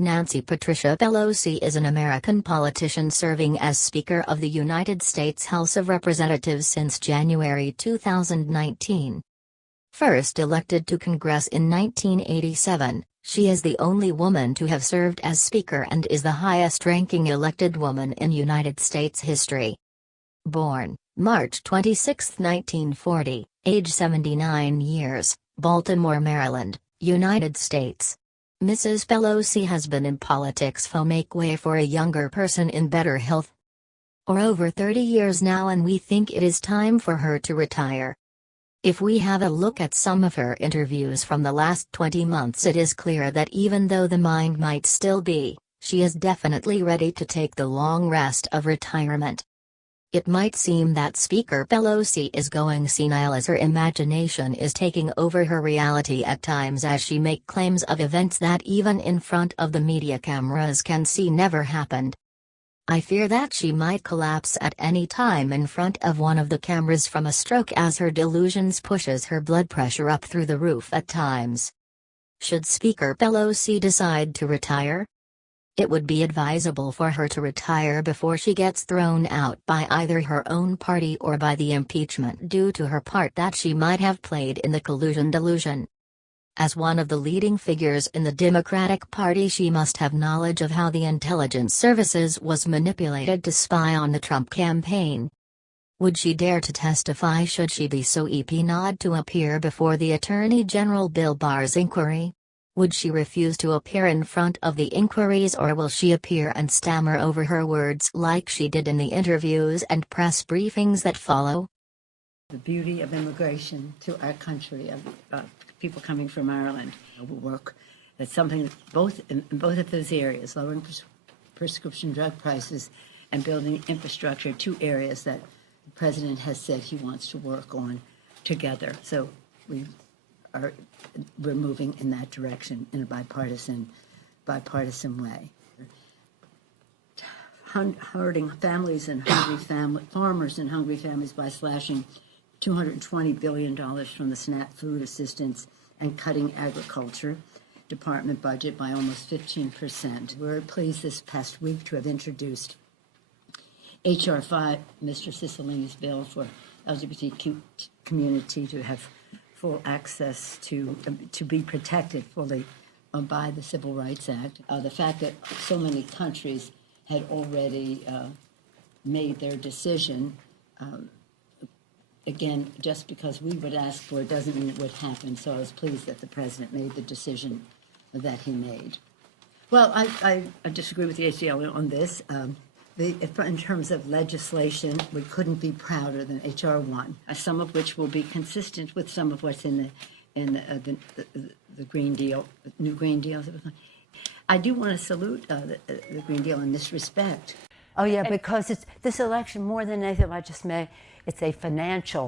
Nancy Patricia Pelosi is an American politician serving as Speaker of the United States House of Representatives since January 2019. First elected to Congress in 1987, she is the only woman to have served as Speaker and is the highest-ranking elected woman in United States history. Born March 26, 1940, age 79 years, Baltimore, Maryland, United States. Mrs. Pelosi has been in politics for make way for a younger person in better health for over 30 years now, and we think it is time for her to retire. If we have a look at some of her interviews from the last 20 months, it is clear that even though the mind might still be, she is definitely ready to take the long rest of retirement. It might seem that Speaker Pelosi is going senile as her imagination is taking over her reality at times, as she makes claims of events that even in front of the media cameras can see never happened. I fear that she might collapse at any time in front of one of the cameras from a stroke, as her delusions pushes her blood pressure up through the roof at times. Should Speaker Pelosi decide to retire? It would be advisable for her to retire before she gets thrown out by either her own party or by the impeachment due to her part that she might have played in the collusion delusion. As one of the leading figures in the Democratic Party, she must have knowledge of how the intelligence services was manipulated to spy on the Trump campaign. Would she dare to testify should she be so not to appear before the Attorney General Bill Barr's inquiry? Would she refuse to appear in front of the inquiries, or will she appear and stammer over her words like she did in the interviews and press briefings that follow? The beauty of immigration to our country, of people coming from Ireland, will work. That's something that in both of those areas, lowering prescription drug prices and building infrastructure, two areas that the President has said he wants to work on together. So we're moving in that direction in a bipartisan way. Hurting families and farmers and hungry families by slashing $220 billion from the SNAP food assistance and cutting agriculture department budget by almost 15%. We're pleased this past week to have introduced H.R. 5, Mr. Cicilline's bill for LGBTQ community to have full access to be protected fully by the Civil Rights Act. The fact that so many countries had already made their decision, again, just because we would ask for it doesn't mean it would happen. So I was pleased that the President made the decision that he made. Well, I disagree with the ACLU on this. In terms of legislation, we couldn't be prouder than H.R. 1, some of which will be consistent with some of what's in the Green Deal, new Green Deal. I do want to salute the Green Deal in this respect. Oh yeah, because it's this election more than anything I just made. It's a financial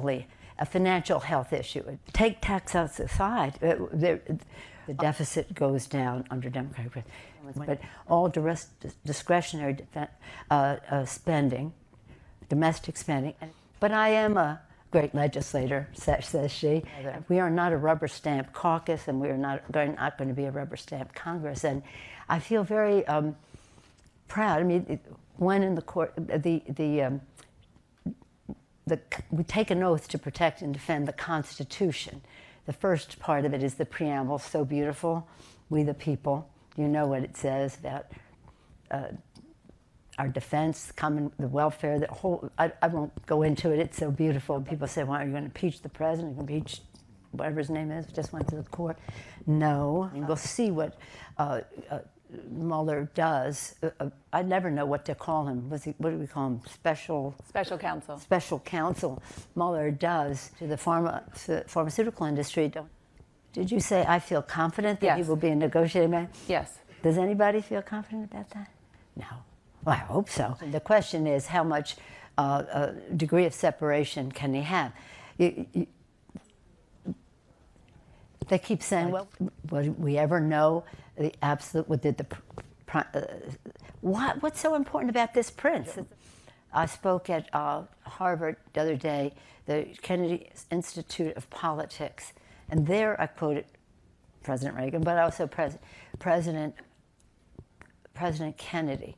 health issue. Take tax cuts aside, the deficit goes down under Democratic president. But all discretionary spending, domestic spending. But I am a great legislator, says she. We are not a rubber stamp caucus, and we are not going to be a rubber stamp Congress. And I feel very proud. I mean, when in the court, we take an oath to protect and defend the Constitution. The first part of it is the preamble, so beautiful, we the people. You know what it says about our defense, the welfare, the whole, I won't go into it, it's so beautiful. People say, well, are you going to impeach the president? You're going to impeach whatever his name is, just went to the court. No, we'll see what Mueller does. I never know what to call him. What do we call him? Special counsel. Special counsel. Mueller does to the pharmaceutical industry. Did you say I feel confident that he will be a negotiating man? Yes. Does anybody feel confident about that? No. Well, I hope so. The question is, how much degree of separation can he have? They keep saying, well, would we ever know the absolute, what's so important about this prince? I spoke at Harvard the other day, the Kennedy Institute of Politics, and there I quoted President Reagan, but also President President Kennedy.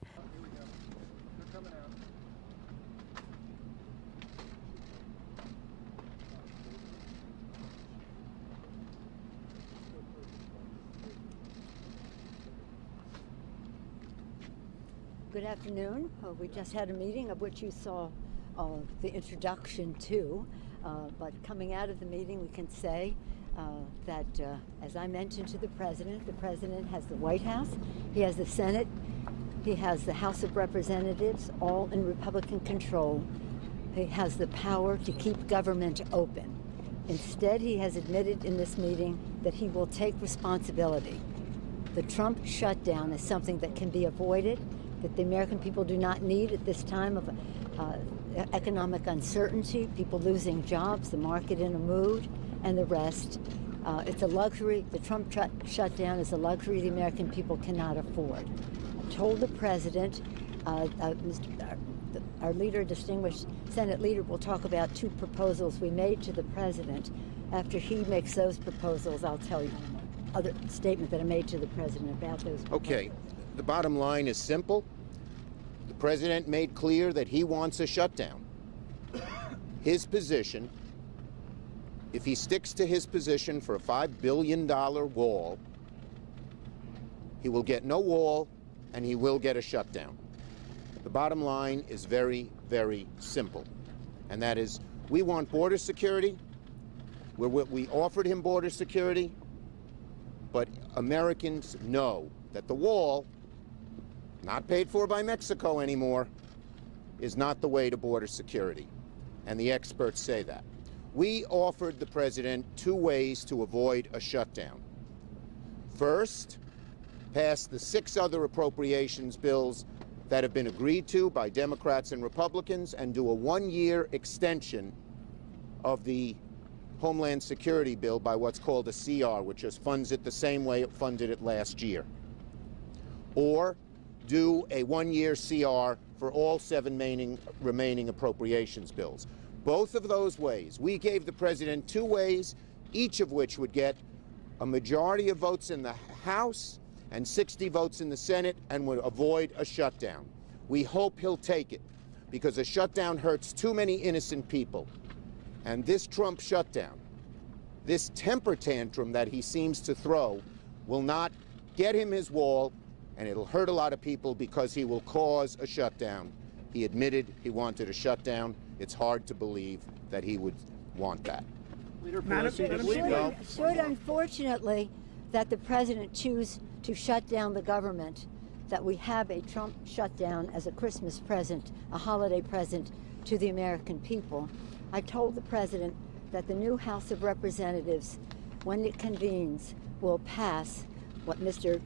Good afternoon. We just had a meeting of which you saw the introduction to, but coming out of the meeting we can say that, as I mentioned to the President has the White House, he has the Senate, he has the House of Representatives, all in Republican control. He has the power to keep government open. Instead, he has admitted in this meeting that he will take responsibility. The Trump shutdown is something that can be avoided, that the American people do not need at this time of economic uncertainty, people losing jobs, the market in a mood, and the rest. It's a luxury. The Trump shutdown is a luxury the American people cannot afford. I told the President, our leader, distinguished Senate leader, will talk about two proposals we made to the President. After he makes those proposals, I'll tell you other statement that I made to the President about those proposals. Okay. The bottom line is simple. The President made clear that he wants a shutdown. His position, if he sticks to his position for a $5 billion wall, he will get no wall and he will get a shutdown. The bottom line is very, very simple. And that is, we want border security. We offered him border security, but Americans know that the wall, not paid for by Mexico anymore, is not the way to border security. And the experts say that. We offered the President two ways to avoid a shutdown. First, pass the 6 other appropriations bills that have been agreed to by Democrats and Republicans and do a 1-year extension of the Homeland Security bill by what's called a CR, which just funds it the same way it funded it last year. Or do a 1-year CR for all 7 remaining appropriations bills. Both of those ways, we gave the President 2 ways, each of which would get a majority of votes in the House and 60 votes in the Senate and would avoid a shutdown. We hope he'll take it, because a shutdown hurts too many innocent people. And this Trump shutdown, this temper tantrum that he seems to throw, will not get him his wall, and it'll hurt a lot of people because he will cause a shutdown. He admitted he wanted a shutdown. It's hard to believe that he would want that. Leader Pelosi, should unfortunately that the President choose to shut down the government, that we have a Trump shutdown as a Christmas present, a holiday present to the American people. I told the President that the new House of Representatives, when it convenes, will pass what Mr.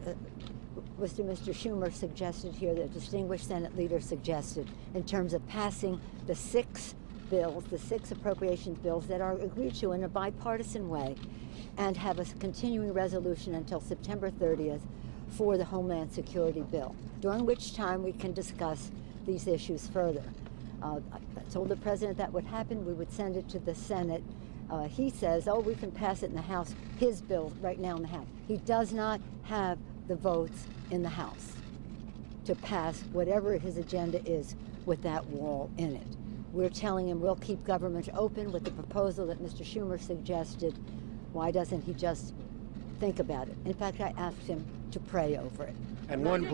Schumer suggested here, the distinguished Senate leader suggested, in terms of passing the 6 bills, the 6 appropriations bills that are agreed to in a bipartisan way, and have a continuing resolution until September 30th for the Homeland Security bill, during which time we can discuss these issues further. I told the President that would happen. We would send it to the Senate. He says, oh, we can pass it in the House, his bill right now in the House. He does not have the votes in the House to pass whatever his agenda is with that wall in it. We're telling him we'll keep government open with the proposal that Mr. Schumer suggested. Why doesn't he just think about it? In fact, I asked him to pray over it. And one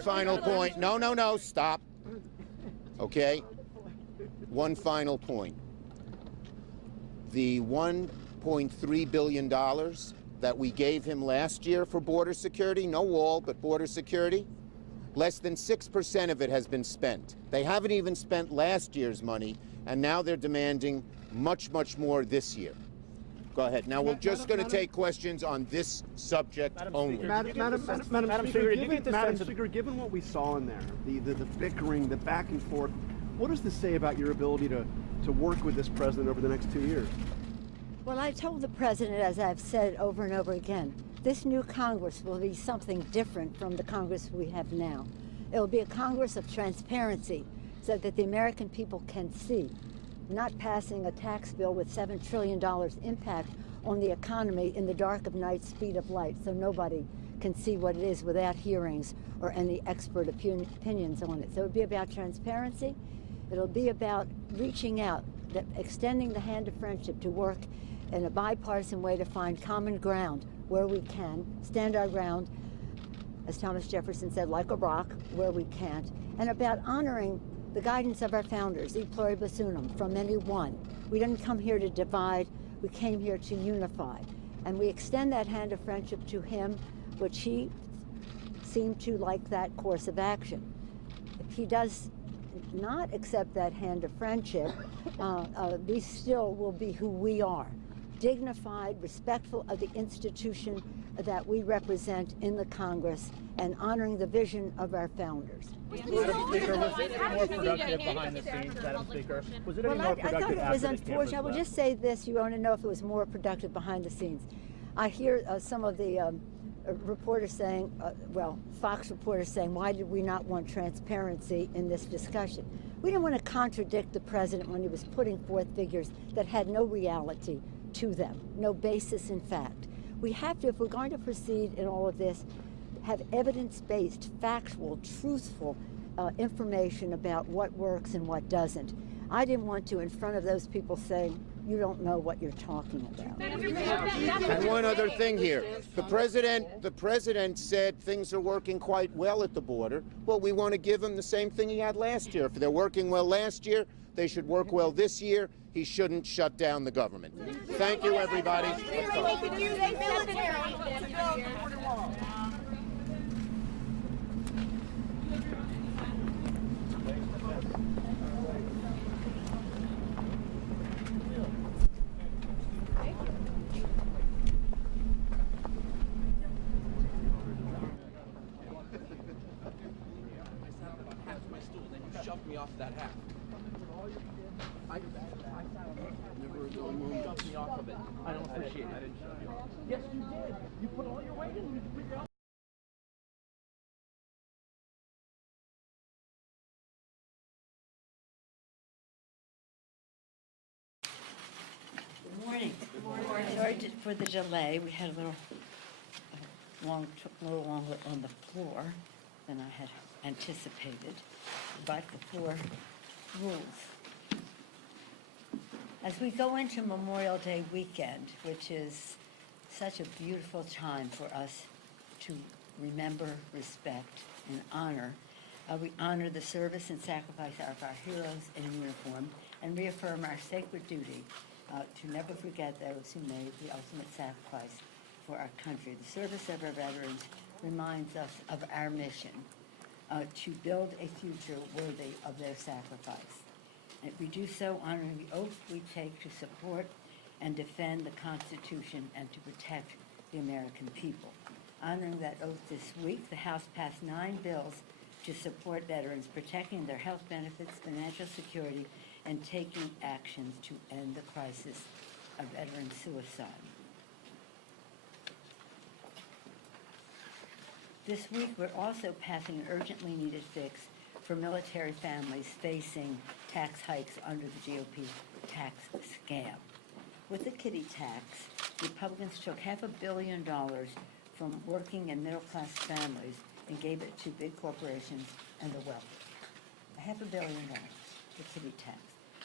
final point. No, stop. Okay? One final point. The $1.3 billion that we gave him last year for border security, no wall, but border security, less than 6% of it has been spent. They haven't even spent last year's money, and now they're demanding much, much more this year. Go ahead. Now, we're just going to take questions on this subject only. Madam Speaker, given what we saw in there, the bickering, the back and forth, what does this say about your ability to work with this president over the next 2 years? Well, I told the President, as I've said over and over again, this new Congress will be something different from the Congress we have now. It will be a Congress of transparency so that the American people can see, not passing a tax bill with $7 trillion impact on the economy in the dark of night, speed of light, so nobody can see what it is without hearings or any expert opinions on it. So it would be about transparency. It'll be about reaching out, extending the hand of friendship to work in a bipartisan way to find common ground where we can, stand our ground, as Thomas Jefferson said, like a rock, where we can't, and about honoring the guidance of our founders, e pluribus unum, from any one. We didn't come here to divide, we came here to unify. And we extend that hand of friendship to him, which he seemed to like that course of action. If he does not accept that hand of friendship, we still will be who we are, dignified, respectful of the institution that we represent in the Congress, and honoring the vision of our founders. Madam Speaker, was it any more productive behind the scenes, Madam Speaker? Was it any more productive? I thought it was unfortunate. I will just say this, you want to know if it was more productive behind the scenes. I hear some of the reporters saying, Fox reporters saying, why did we not want transparency in this discussion? We didn't want to contradict the president when he was putting forth figures that had no reality to them, no basis in fact. We have to, if we're going to proceed in all of this, have evidence-based, factual, truthful information about what works and what doesn't. I didn't want to, in front of those people, saying, you don't know what you're talking about. And one other thing here. The president said things are working quite well at the border. Well, we want to give him the same thing he had last year. If they're working well last year, they should work well this year. He shouldn't shut down the government. Thank you, everybody. Shoved me off that half. I shoved me off of it. I don't appreciate it. I didn't shove you off. Yes, you did. You put all your weight in. You figure out. Good morning. Good morning. Sorry for the delay. We had a little longer on the floor than I had anticipated. But the floor rules. As we go into Memorial Day weekend, which is such a beautiful time for us to remember, respect, and honor, we honor the service and sacrifice of our heroes in uniform and reaffirm our sacred duty to never forget those who made the ultimate sacrifice for our country. The service of our veterans reminds us of our mission to build a future worthy of their sacrifice. And we do so honoring the oath we take to support and defend the Constitution and to protect the American people. Honoring that oath this week, the House passed 9 bills to support veterans, protecting their health benefits, financial security, and taking actions to end the crisis of veteran suicide. This week, we're also passing an urgently needed fix for military families facing tax hikes under the GOP tax scam. With the kiddie tax, Republicans took $500 million from working and middle-class families and gave it to big corporations and the wealthy. $500 million for kiddie tax.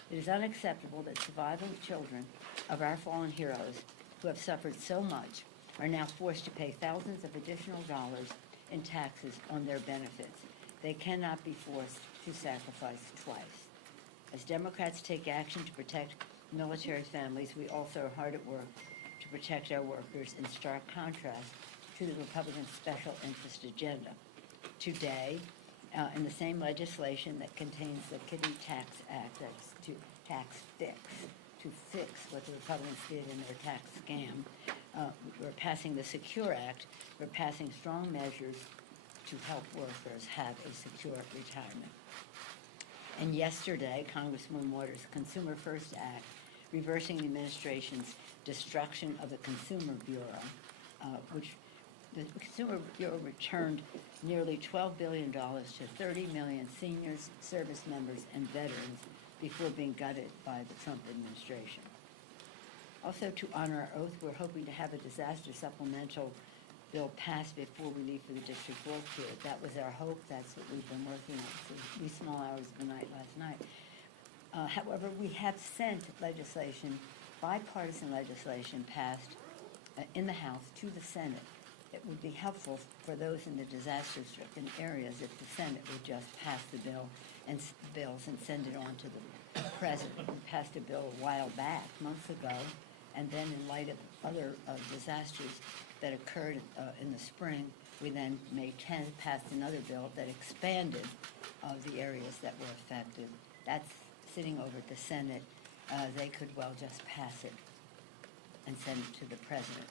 It is unacceptable that surviving children of our fallen heroes who have suffered so much are now forced to pay thousands of additional dollars in taxes on their benefits. They cannot be forced to sacrifice twice. As Democrats take action to protect military families, we also are hard at work to protect our workers, in stark contrast to the Republican special interest agenda. Today, in the same legislation that contains the Kiddie Tax Act, that's to fix what the Republicans did in their tax scam, we're passing the Secure Act. We're passing strong measures to help workers have a secure retirement. And yesterday, Congresswoman Waters' Consumer First Act, reversing the administration's destruction of the Consumer Bureau, which the Consumer Bureau returned nearly $12 billion to 30 million seniors, service members, and veterans before being gutted by the Trump administration. Also, to honor our oath, we're hoping to have a disaster supplemental bill passed before we leave for the district work here. That was our hope. That's what we've been working on for wee small hours of the night last night. However, we have sent legislation, bipartisan legislation passed in the House to the Senate. It would be helpful for those in the disaster-stricken areas if the Senate would just pass the bill and bills and send it on to the President. We passed a bill a while back, months ago, and then in light of other disasters that occurred in the spring, we then, May 10th, passed another bill that expanded the areas that were affected. That's sitting over at the Senate. They could well just pass it and send it to the President.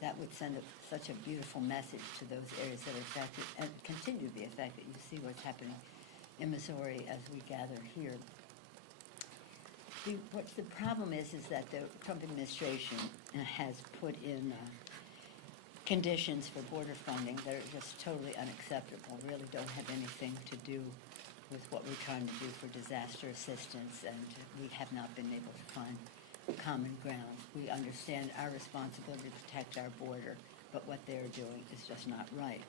That would send such a beautiful message to those areas that are affected and continue to be affected. You see what's happening in Missouri as we gather here. What the problem is that the Trump administration has put in conditions for border funding that are just totally unacceptable, really don't have anything to do with what we're trying to do for disaster assistance, and we have not been able to find common ground. We understand our responsibility to protect our border, but what they're doing is just not right.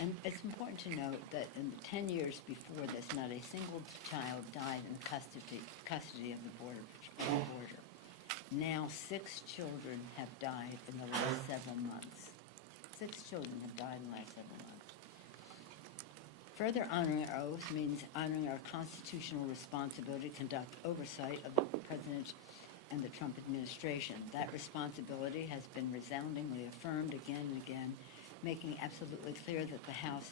And it's important to note that in the 10 years before this, not a single child died in custody of the border. Now 6 children have died in the last several months. 6 children have died in the last several months. Further honoring our oath means honoring our constitutional responsibility to conduct oversight of the President and the Trump administration. That responsibility has been resoundingly affirmed again and again, making absolutely clear that the House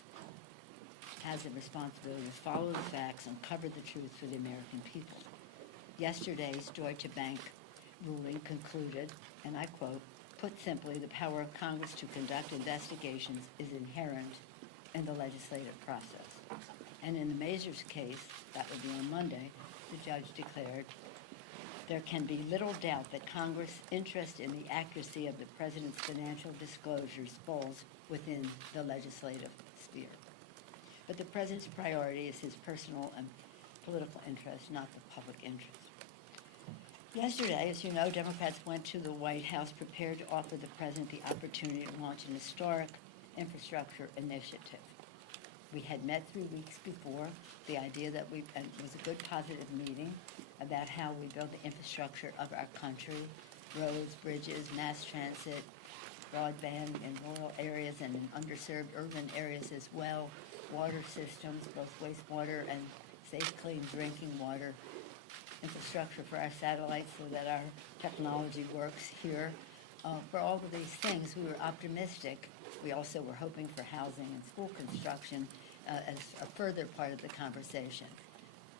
has a responsibility to follow the facts and cover the truth for the American people. Yesterday's Deutsche Bank ruling concluded, and I quote, "Put simply, the power of Congress to conduct investigations is inherent in the legislative process." And in the Mazars case, that would be on Monday, the judge declared, "There can be little doubt that Congress' interest in the accuracy of the President's financial disclosures falls within the legislative sphere." But the President's priority is his personal and political interest, not the public interest. Yesterday, as you know, Democrats went to the White House prepared to offer the President the opportunity to launch an historic infrastructure initiative. We had met 3 weeks before. The idea that and it was a good, positive meeting about how we build the infrastructure of our country, roads, bridges, mass transit, broadband in rural areas and in underserved urban areas as well, water systems, both wastewater and safe, clean drinking water, infrastructure for our satellites so that our technology works here. For all of these things, we were optimistic. We also were hoping for housing and school construction as a further part of the conversation.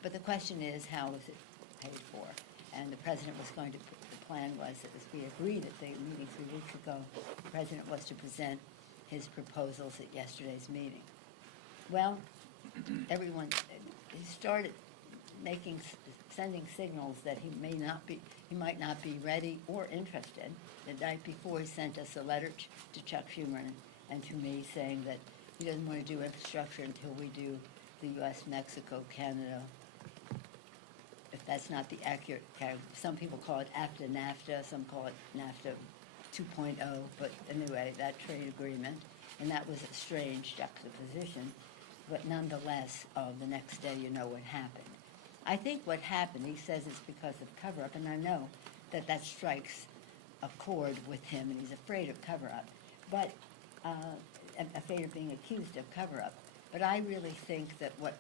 But the question is, how is it paid for? And the President was going to, the plan was, as we agreed at the meeting 3 weeks ago, the President was to present his proposals at yesterday's meeting. Well, everyone, he started sending signals that he might not be ready or interested. The night before, he sent us a letter to Chuck Schumer and to me saying that he doesn't want to do infrastructure until we do the U.S., Mexico, Canada. If that's not the accurate, some people call it AFTA, NAFTA, some call it NAFTA 2.0, but anyway, that trade agreement, and that was a strange juxtaposition, but nonetheless, the next day you know what happened. I think what happened, he says it's because of cover-up, and I know that strikes a chord with him, and he's afraid of cover-up, but afraid of being accused of cover-up. But I really think that what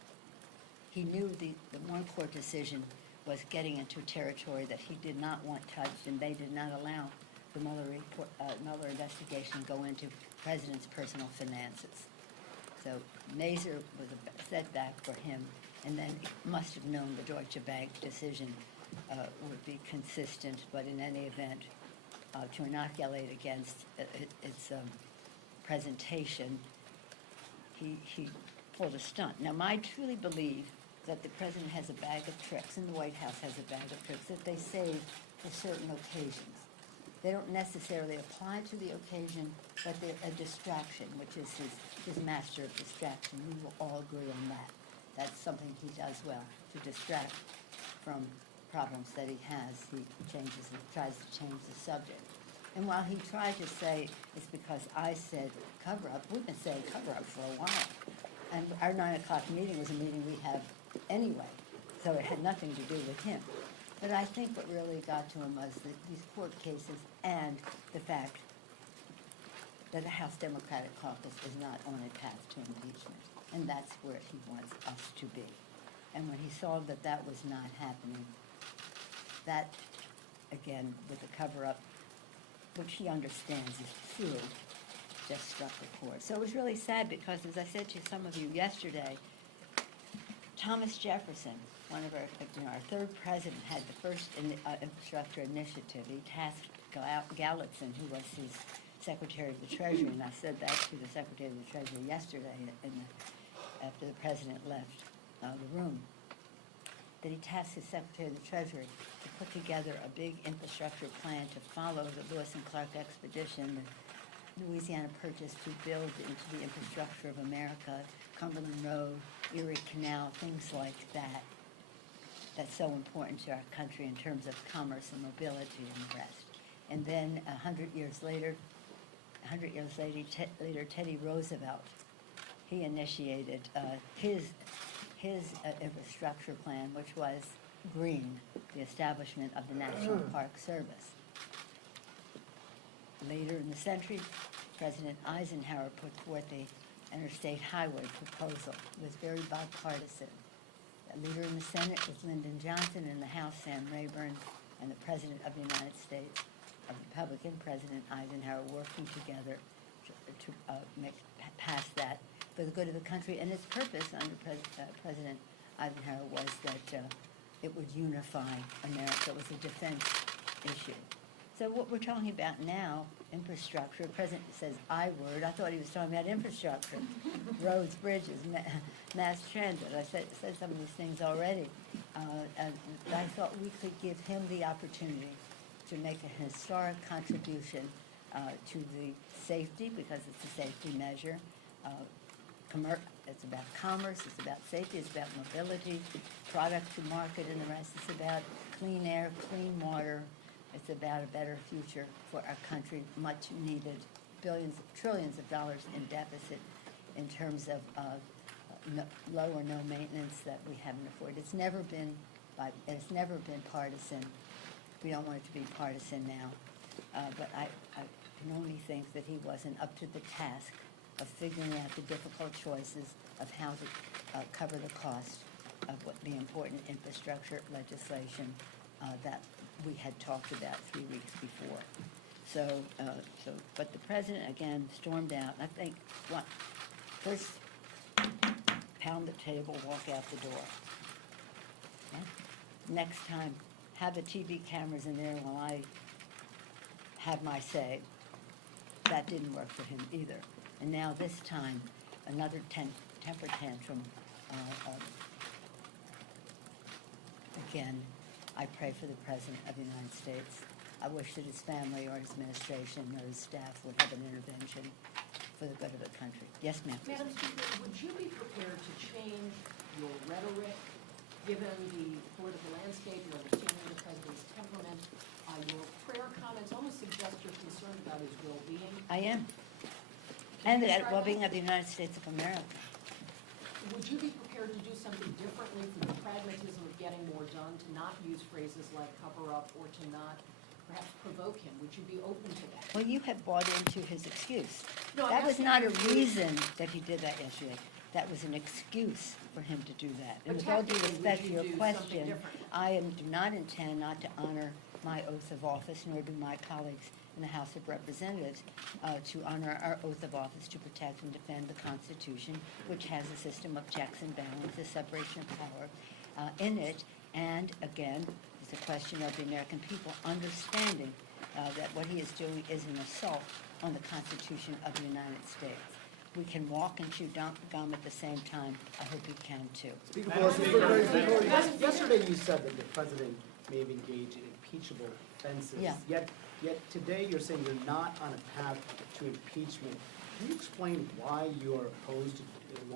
he knew the one court decision was getting into territory that he did not want touched, and they did not allow the Mueller investigation to go into the President's personal finances. So Mazar was a setback for him, and then he must have known the Deutsche Bank decision would be consistent, but in any event, to inoculate against its presentation, he pulled a stunt. Now, I truly believe that the President has a bag of tricks, and the White House has a bag of tricks that they save for certain occasions. They don't necessarily apply to the occasion, but they're a distraction, which is his master of distraction. We will all agree on that. That's something he does well, to distract from problems that he has. He tries to change the subject. And while he tried to say it's because I said cover-up, we've been saying cover-up for a while. And our 9 o'clock meeting was a meeting we have anyway, so it had nothing to do with him. But I think what really got to him was these court cases and the fact that the House Democratic Caucus is not on a path to impeachment. And that's where he wants us to be. And when he saw that that was not happening, that, again, with the cover-up, which he understands is true, just struck a chord. So it was really sad because, as I said to some of you yesterday, Thomas Jefferson, one of our third president, had the first infrastructure initiative. He tasked Gallatin, who was his Secretary of the Treasury, and I said that to the Secretary of the Treasury yesterday after the president left the room, that he tasked his Secretary of the Treasury to put together a big infrastructure plan to follow the Lewis and Clark expedition, the Louisiana Purchase to build into the infrastructure of America, Cumberland Road, Erie Canal, things like that. That's so important to our country in terms of commerce and mobility and the rest. And then 100 years later, Teddy Roosevelt, he initiated his infrastructure plan, which was green, the establishment of the National Park Service. Later in the century, President Eisenhower put forth the interstate highway proposal. It was very bipartisan. The leader in the Senate was Lyndon Johnson, in the House Sam Rayburn, and the President of the United States, a Republican President Eisenhower, working together to pass that for the good of the country. And its purpose under President Eisenhower was that it would unify America. It was a defense issue. So what we're talking about now, infrastructure, the President says I word. I thought he was talking about infrastructure, roads, bridges, mass transit. I said some of these things already. And I thought we could give him the opportunity to make a historic contribution to the safety, because it's a safety measure. It's about commerce, it's about safety, it's about mobility, product to market and the rest. It's about clean air, clean water. It's about a better future for our country, much needed, trillions of dollars in deficit in terms of low or no maintenance that we haven't afforded. It's never been partisan. We don't want it to be partisan now. But I can only think that he wasn't up to the task of figuring out the difficult choices of how to cover the cost of what the important infrastructure legislation that we had talked about 3 weeks before. But the president again stormed out. I think first pound the table, walk out the door. Okay? Next time, have the TV cameras in there while I have my say. That didn't work for him either. And now this time, another temper tantrum. Again, I pray for the President of the United States. I wish that his family or his administration or his staff would have an intervention for the good of the country. Yes, ma'am. Madam Speaker, would you be prepared to change your rhetoric, given the political landscape, your understanding of the President's temperament? Your prayer comments almost suggest you're concerned about his well-being. I am. And the well-being of the United States of America. Would you be prepared to do something differently for the pragmatism of getting more done, to not use phrases like cover-up or to not perhaps provoke him? Would you be open to that? Well, you have bought into his excuse. No, that was not a you. reason that he did that yesterday. That was an excuse for him to do that. And with all due respect to your question, I do not intend not to honor my oath of office, nor do my colleagues in the House of Representatives, to honor our oath of office to protect and defend the Constitution, which has a system of checks and balances, separation of power in it. And again, it's a question of the American people understanding that what he is doing is an assault on the Constitution of the United States. We can walk and chew gum at the same time. I hope you can too. Speaker Pelosi, yesterday you said that the president may have engaged in impeachable offenses. Yeah. Yet today you're saying you're not on a path to impeachment. Can you explain why you're opposed to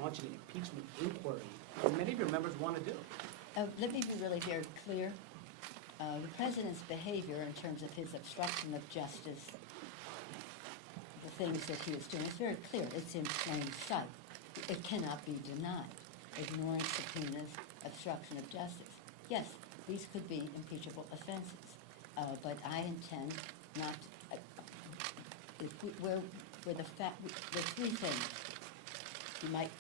launching an impeachment inquiry, as many of your members want to do? Let me be really very clear. The president's behavior in terms of his obstruction of justice things that he is doing, it's very clear, it's in plain sight. It cannot be denied. Ignoring subpoenas, obstruction of justice. Yes, these could be impeachable offenses, but I intend not, where the fact, the three things, you might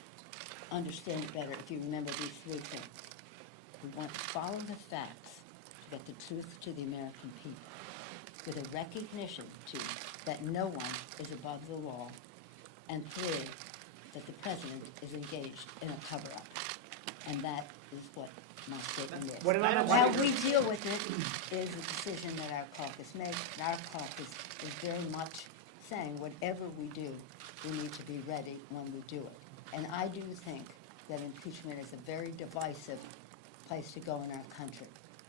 understand it better if you remember these three things. We want to follow the facts to get the truth to the American people, with a recognition, too, that no one is above the law, and three, that the president is engaged in a cover-up. And that is what my statement is. How we deal with it is a decision that our caucus makes. Our caucus is very much saying whatever we do, we need to be ready when we do it. And I do think that impeachment is a very divisive place to go in our country.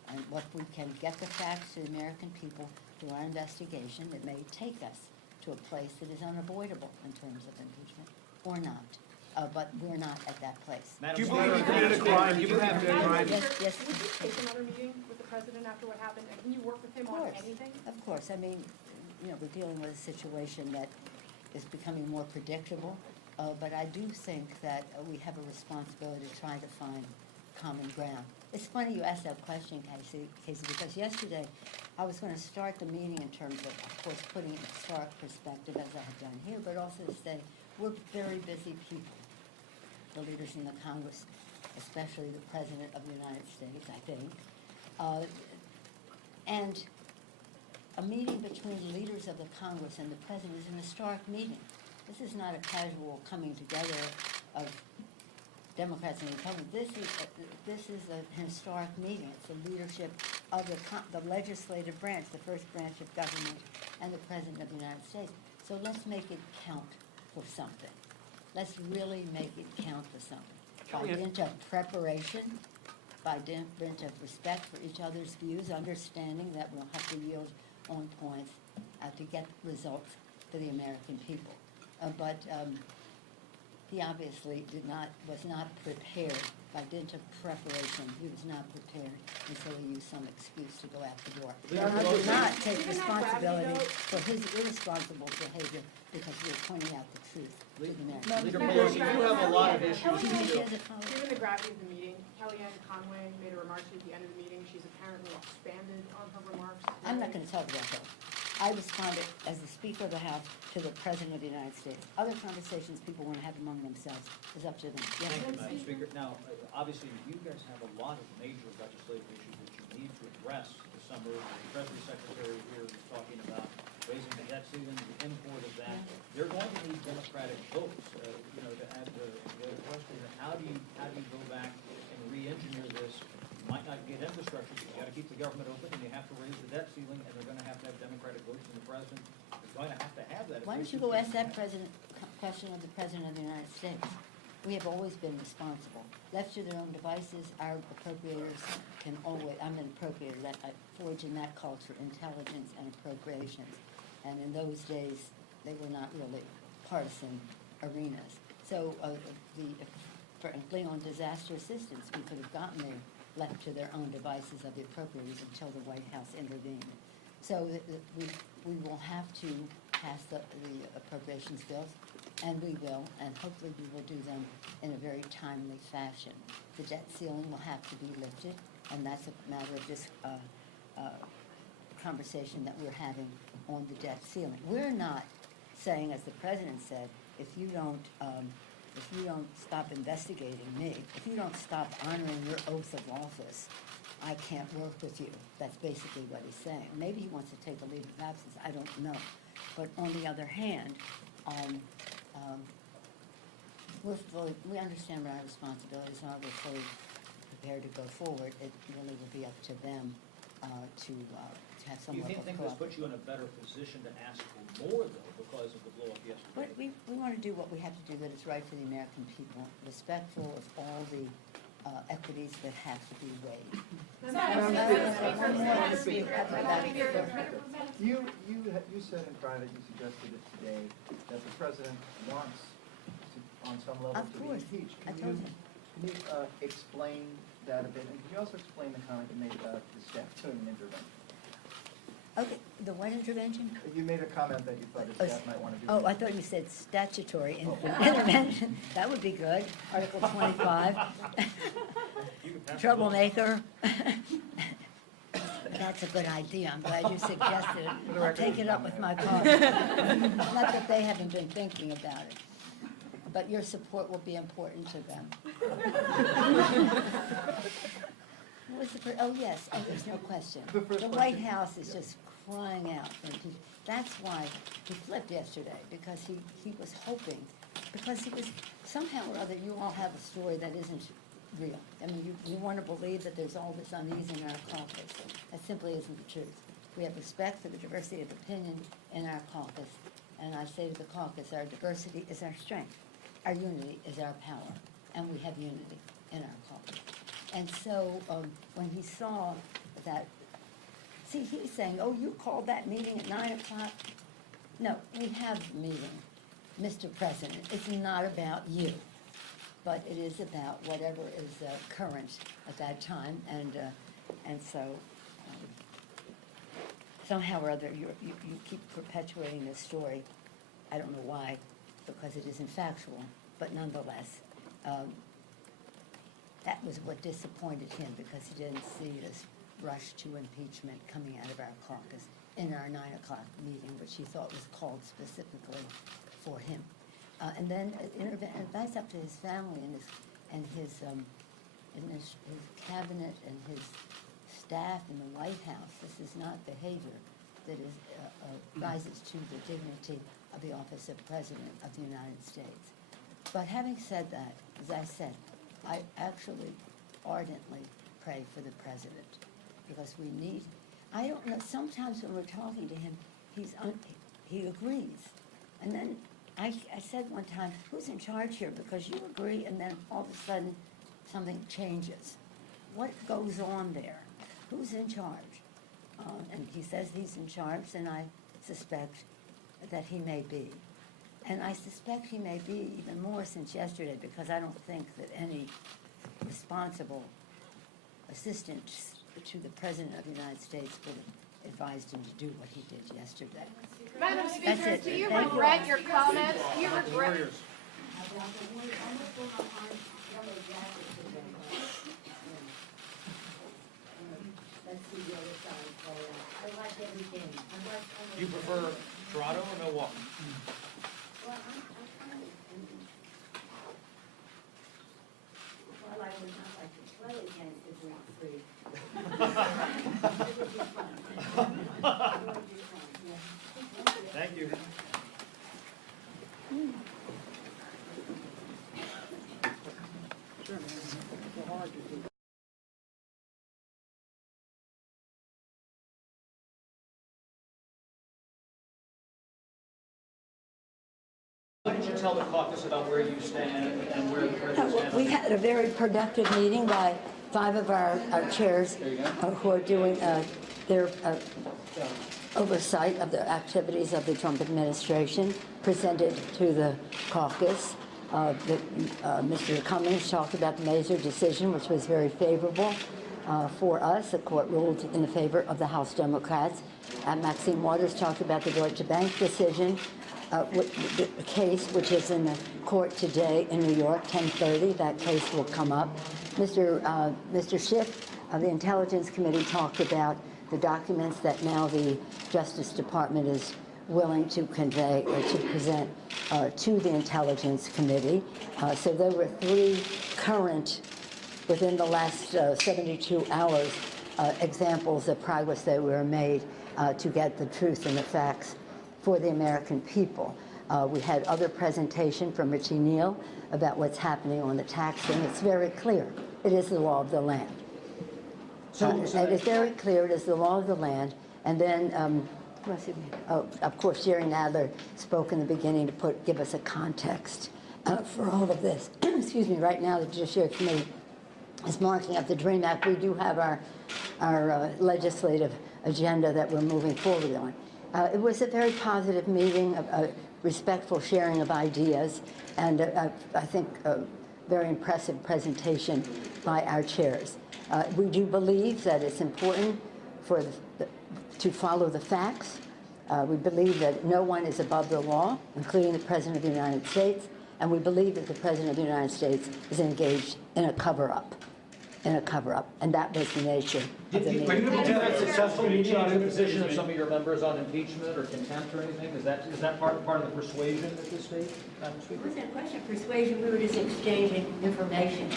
And what we can get the facts to the American people through our investigation, it may take us to a place that is unavoidable in terms of impeachment, or not. But we're not at that place. Do you believe he committed a crime? Do you have a crime? Yes. Would you take another meeting with the president after what happened? And can you work with him on anything? Of course. I mean, you know, we're dealing with a situation that is becoming more predictable. But I do think that we have a responsibility to try to find common ground. It's funny you asked that question, Casey, because yesterday I was going to start the meeting in terms of course, putting it in historic perspective as I have done here, but also to say we're very busy people, the leaders in the Congress, especially the President of the United States, I think. And a meeting between the leaders of the Congress and the President is an historic meeting. This is not a casual coming together of Democrats and Republicans. This is a historic meeting. It's the leadership of the legislative branch, the first branch of government, and the President of the United States. So let's make it count for something. Let's really make it count for something. By dint of preparation, by dint of respect for each other's views, understanding that we'll have to yield on points to get results for the American people. But he obviously was not prepared. By dint of preparation, he was not prepared, and so he used some excuse to go out the door. And I did not take responsibility for his irresponsible behavior because we were pointing out the truth to the American Leader Pelosi, you have a lot of issues. Given the gravity of the meeting, Kellyanne Conway made a remark at the end of the meeting. She's apparently expanded on her remarks. I'm not going to talk about that. I responded as the Speaker of the House to the President of the United States. Other conversations people want to have among themselves is up to them. Yes. Thank you, Madam Speaker. Now, obviously, you guys have a lot of major legislative issues that you need to address this summer. The Treasury Secretary here is talking about raising the debt ceiling, the import of that. They're going to need Democratic votes, you know, to add the question of how do you go back and re-engineer this? You might not get infrastructure, but you got to keep the government open, and you have to raise the debt ceiling, and they're going to have Democratic votes, and the president is going to have that. Why don't you go ask that question of the President of the United States? We have always been responsible. Left to their own devices, our appropriators can always, I'm an appropriator, I forge in that culture, intelligence and appropriations. And in those days, they were not really partisan arenas. So frankly, on disaster assistance, we could have gotten there left to their own devices of the appropriators until the White House intervened. So we will have to pass the appropriations bills, and we will, and hopefully we will do them in a very timely fashion. The debt ceiling will have to be lifted, and that's a matter of this conversation that we're having on the debt ceiling. We're not saying, as the President said, if you don't stop investigating me, if you don't stop honoring your oath of office, I can't work with you. That's basically what he's saying. Maybe he wants to take a leave of absence, I don't know. But on the other hand, we understand what our responsibilities are. We're fully prepared to go forward. It really will be up to them to have some Do you level of think this puts you in a better position to ask for more, though, because of the blow-up yesterday? We want to do what we have to do that is right for the American people, respectful of all the equities that have to be weighed. You said in private, you suggested it today, that the president wants to, on some level, to be impeached. Can you explain that a bit? And can you also explain the comment you made about the staff doing an intervention? Okay, the what intervention? You made a comment that you thought the staff might want to do. Oh, I thought you said statutory intervention. That would be good. Article 25. Troublemaker. That's a good idea. I'm glad you suggested it. I'll take it up with my colleagues. Not that they haven't been thinking about it, but your support will be important to them. What was oh, yes, oh, there's no question. The White House is just crying out for impeachment. That's why he flipped yesterday, because he was hoping, because he was, somehow or other, you all have a story that isn't real. I mean, you want to believe that there's all this unease in our caucus. That simply isn't the truth. We have respect for the diversity of opinion in our caucus, and I say to the caucus, our diversity is our strength. Our unity is our power, and we have unity in our caucus. And so when he saw that, see, he's saying, oh, you called that meeting at 9 o'clock? No, we have a meeting, Mr. President. It's not about you, but it is about whatever is current at that time. And so somehow or other, you keep perpetuating this story. I don't know why, because it isn't factual, but nonetheless, that was what disappointed him, because he didn't see this rush to impeachment coming out of our caucus in our 9 o'clock meeting, which he thought was called specifically for him. And then advice up to his family and his cabinet and his staff in the White House. This is not behavior that is rises to the dignity of the office of President of the United States. But having said that, as I said, I actually ardently pray for the President, because we need, I don't know, sometimes when we're talking to him, he agrees. And then I said one time, who's in charge here? Because you agree, and then all of a sudden, something changes. What goes on there? Who's in charge? And he says he's in charge, and I suspect that he may be. And I suspect he may be even more since yesterday, because I don't think that any responsible assistant to the President of the United States would have advised him to do what he did yesterday. Madam Speaker, do you regret your comments? Do you regret? Let's see the other side, Paula. I like every game. Do you prefer Toronto or Milwaukee? Well, I would not like to play against the Greek free. It would be fun. It would be fun, yeah. Thank you. What did you tell the caucus about where you stand and where the President stands? We had a very productive meeting by 5 of our chairs who are doing their oversight of the activities of the Trump administration, presented to the caucus. Mr. Cummings talked about the Mazur decision, which was very favorable for us. The court ruled in the favor of the House Democrats. Maxine Waters talked about the Deutsche Bank decision. The case, which is in the court today in New York, 10:30, that case will come up. Mr. Schiff of the Intelligence Committee talked about the documents that now the Justice Department is willing to convey or to present to the Intelligence Committee. So there were 3 current, within the last 72 hours, examples of progress that were made to get the truth and the facts for the American people. We had other presentation from Richie Neal about what's happening on the tax thing. It's very clear. It is the law of the land. It is very clear. It is the law of the land. And then, of course, Jerry Nadler spoke in the beginning to give us a context for all of this. Excuse me. Right now, the Judiciary Committee is marking up the DREAM Act. We do have our legislative agenda that we're moving forward on. It was a very positive meeting, a respectful sharing of ideas, and I think a very impressive presentation by our chairs. We do believe that it's important for to follow the facts. We believe that no one is above the law, including the President of the United States, and we believe that the President of the United States is engaged in a cover-up. And that was the nature of the meeting. Are you able to have a successful meeting on the position of some of your members on impeachment or contempt or anything? Is that part of the persuasion at this stage, Madam Speaker? It wasn't a question of persuasion. We were just exchanging information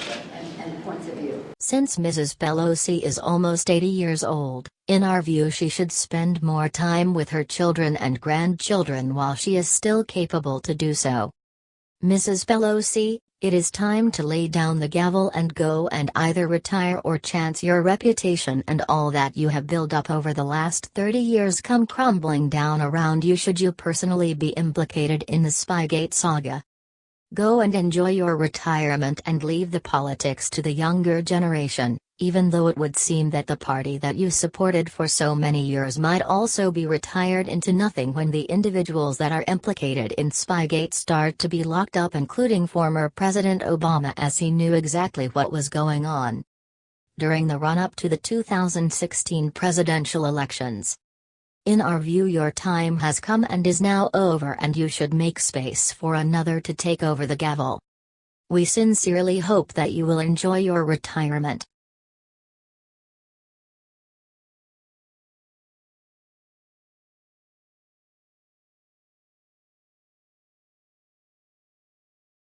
and points of view. Since Mrs. Pelosi is almost 80 years old, in our view she should spend more time with her children and grandchildren while she is still capable to do so. Mrs. Pelosi, it is time to lay down the gavel and go and either retire or chance your reputation and all that you have built up over the last 30 years come crumbling down around you should you personally be implicated in the Spygate saga. Go and enjoy your retirement and leave the politics to the younger generation, even though it would seem that the party that you supported for so many years might also be retired into nothing when the individuals that are implicated in Spygate start to be locked up, including former President Obama, as he knew exactly what was going on during the run-up to the 2016 presidential elections. In our view, your time has come and is now over, and you should make space for another to take over the gavel. We sincerely hope that you will enjoy your retirement.